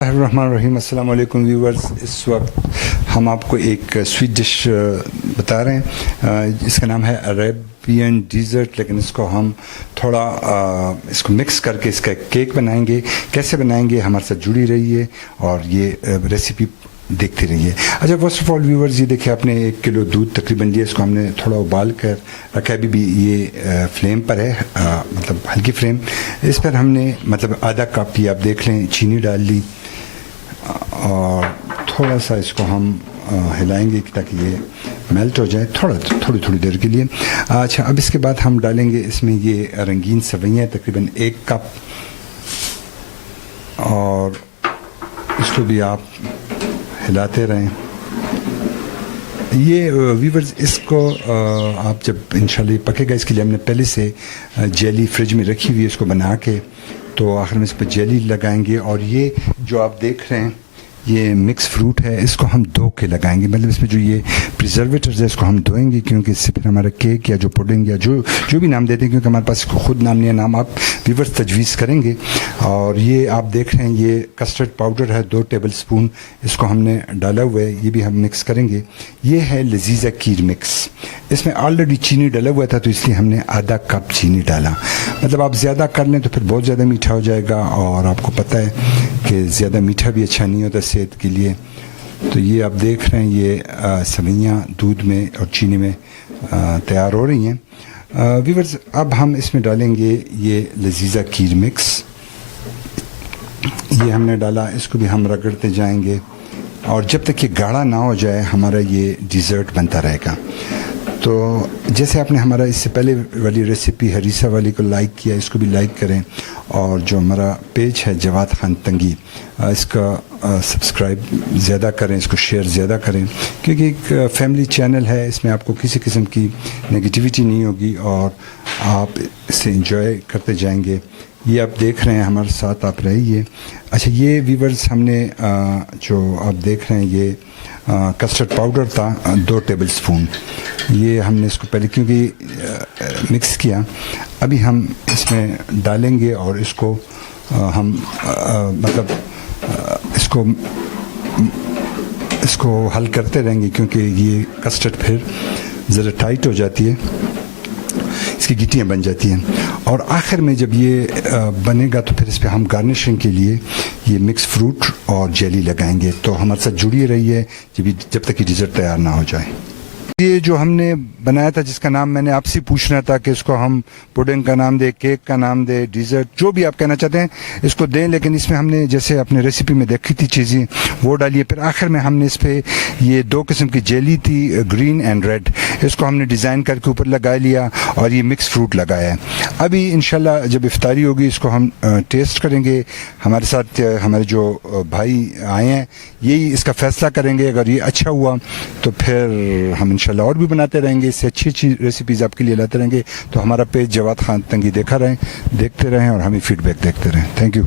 रहीम अस्सलाम वालेकुम व्यूवर्स। इस वक्त हम आपको एक स्वीट डिश बता रहे हैं। इसका नाम है अरेबियन डिज़र्ट, लेकिन इसको हम थोड़ा इसको मिक्स करके इसका केक बनाएंगे। कैसे बनाएंगे, हमारे साथ जुड़ी रहिए और ये रेसिपी देखते रहिए। अच्छा, फर्स्ट ऑफ ऑल व्यूवर्स, ये देखिए आपने 1 किलो दूध तकरीबन लिया। इसको हमने थोड़ा उबाल कर रखा है। अभी भी ये फ्लेम पर है, मतलब हल्की फ्लेम। इस पर हमने मतलब आधा कप, ये आप देख लें, चीनी डाल ली और थोड़ा सा इसको हम हिलाएंगे ताकि ये मेल्ट हो जाए थोड़ी देर के लिए। अच्छा, अब इसके बाद हम डालेंगे इसमें ये रंगीन सेवइयाँ, तकरीबन 1 कप, और इसको भी आप हिलाते रहें। ये वीवर्स, इसको आप जब इंशाल्लाह पकेगा, इसके लिए हमने पहले से जेली फ्रिज में रखी हुई है। इसको बना के तो आखिर में इस पर जेली लगाएंगे। और ये जो आप देख रहे हैं, ये मिक्स फ्रूट है, इसको हम धो के लगाएंगे। मतलब इसमें जो ये प्रिजर्वेटिव्स है, इसको हम धोएंगे, क्योंकि इससे फिर हमारा केक या जो पुडिंग या जो भी नाम देते हैं, क्योंकि हमारे पास इसको खुद नाम नहीं है, नाम आप व्यूअर्स तजवीज़ करेंगे। और ये आप देख रहे हैं, ये कस्टर्ड पाउडर है 2 टेबल स्पून, इसको हमने डाला हुआ है, ये भी हम मिक्स करेंगे। ये है लजीजा खीर मिक्स। इसमें ऑलरेडी चीनी डाला हुआ था, तो इसलिए हमने आधा कप चीनी डाला। मतलब आप ज़्यादा कर लें तो फिर बहुत ज़्यादा मीठा हो जाएगा, और आपको पता है कि ज़्यादा मीठा भी अच्छा नहीं होता सेहत के लिए। तो ये आप देख रहे हैं, ये सेवइयाँ दूध में और चीनी में तैयार हो रही हैं। व्यूअर्स, अब हम इसमें डालेंगे ये लजीजा खीर मिक्स। ये हमने डाला, इसको भी हम रगड़ते जाएंगे, और जब तक ये गाढ़ा ना हो जाए हमारा ये डिज़र्ट बनता रहेगा। तो जैसे आपने हमारा इससे पहले वाली रेसिपी हरीसा वाली को लाइक किया, इसको भी लाइक करें। और जो हमारा पेज है जवाद खान तंगी, इसका सब्सक्राइब ज़्यादा करें, इसको शेयर ज़्यादा करें, क्योंकि एक फैमिली चैनल है। इसमें आपको किसी किस्म की नेगेटिविटी नहीं होगी और आप इसे इंजॉय करते जाएंगे। ये आप देख रहे हैं, हमारे साथ आप रहिए। अच्छा, ये व्यूवर्स, हमने जो आप देख रहे हैं, ये कस्टर्ड पाउडर था 2 टेबल स्पून। ये हमने इसको पहले क्योंकि मिक्स किया, अभी हम इसमें डालेंगे और इसको हम मतलब इसको हल करते रहेंगे, क्योंकि ये कस्टर्ड फिर ज़रा टाइट हो जाती है, इसकी गिट्टियाँ बन जाती हैं। और आखिर में जब ये बनेगा तो फिर इस पर हम गार्निशिंग के लिए ये मिक्स फ्रूट और जेली लगाएंगे। तो हमारे साथ जुड़िए रहिए जब तक कि डिज़र्ट तैयार ना हो जाए। ये जो हमने बनाया था, जिसका नाम मैंने आपसे पूछना था कि इसको हम पुडिंग का नाम दे, केक का नाम दे, डिज़र्ट, जो भी आप कहना चाहते हैं इसको दें, लेकिन इसमें हमने जैसे अपने रेसिपी में देखी थी चीज़ें वो डालिए। फिर आखिर में हमने इस पर ये 2 किस्म की जेली थी, ग्रीन एंड रेड, इसको हमने डिज़ाइन करके ऊपर लगा लिया, और ये मिक्स फ्रूट लगाया है। अभी इंशाल्लाह जब इफ्तारी होगी इसको हम टेस्ट करेंगे। हमारे साथ हमारे जो भाई आए हैं, यही इसका फैसला करेंगे। अगर ये अच्छा हुआ तो फिर हम इंशाल्लाह और भी बनाते रहेंगे, इससे अच्छी रेसिपीज़ आपके लिए लाते रहेंगे। तो हमारा पेज जवाद खान तंगी देखते रहें और हमें फीडबैक देखते रहें। Thank you.